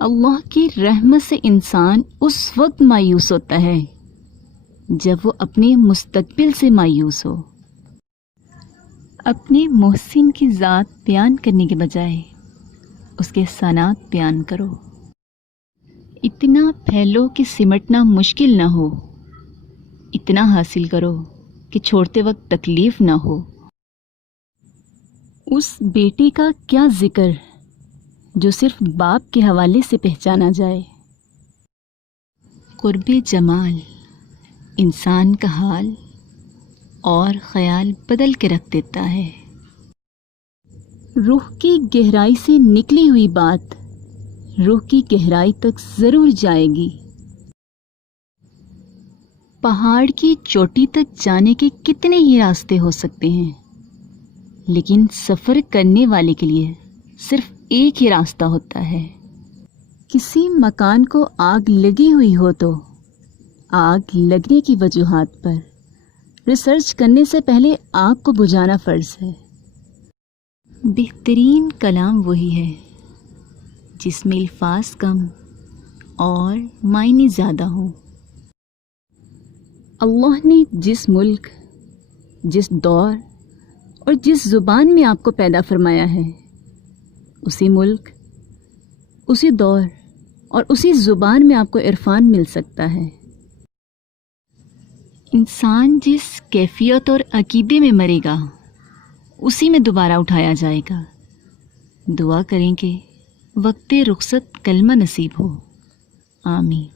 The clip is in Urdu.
اللہ کی رحمت سے انسان اس وقت مایوس ہوتا ہے جب وہ اپنے مستقبل سے مایوس ہو۔ اپنے محسن کی ذات بیان کرنے کے بجائے اس کے احسانات بیان کرو۔ اتنا پھیلو کہ سمٹنا مشکل نہ ہو، اتنا حاصل کرو کہ چھوڑتے وقت تکلیف نہ ہو۔ اس بیٹے کا کیا ذکر جو صرف باپ کے حوالے سے پہچانا جائے۔ قرب جمال انسان کا حال اور خیال بدل کے رکھ دیتا ہے۔ روح کی گہرائی سے نکلی ہوئی بات روح کی گہرائی تک ضرور جائے گی۔ پہاڑ کی چوٹی تک جانے کے کتنے ہی راستے ہو سکتے ہیں، لیکن سفر کرنے والے کے لیے صرف ایک ہی راستہ ہوتا ہے۔ کسی مکان کو آگ لگی ہوئی ہو تو آگ لگنے کی وجوہات پر ریسرچ کرنے سے پہلے آگ کو بجھانا فرض ہے۔ بہترین کلام وہی ہے جس میں الفاظ کم اور معنی زیادہ ہوں۔ اللہ نے جس ملک، جس دور اور جس زبان میں آپ کو پیدا فرمایا ہے، اسی ملک، اسی دور اور اسی زبان میں آپ کو عرفان مل سکتا ہے۔ انسان جس کیفیت اور عقیدے میں مرے گا اسی میں دوبارہ اٹھایا جائے گا۔ دعا کریں کہ وقت رخصت کلمہ نصیب ہو۔ آمین۔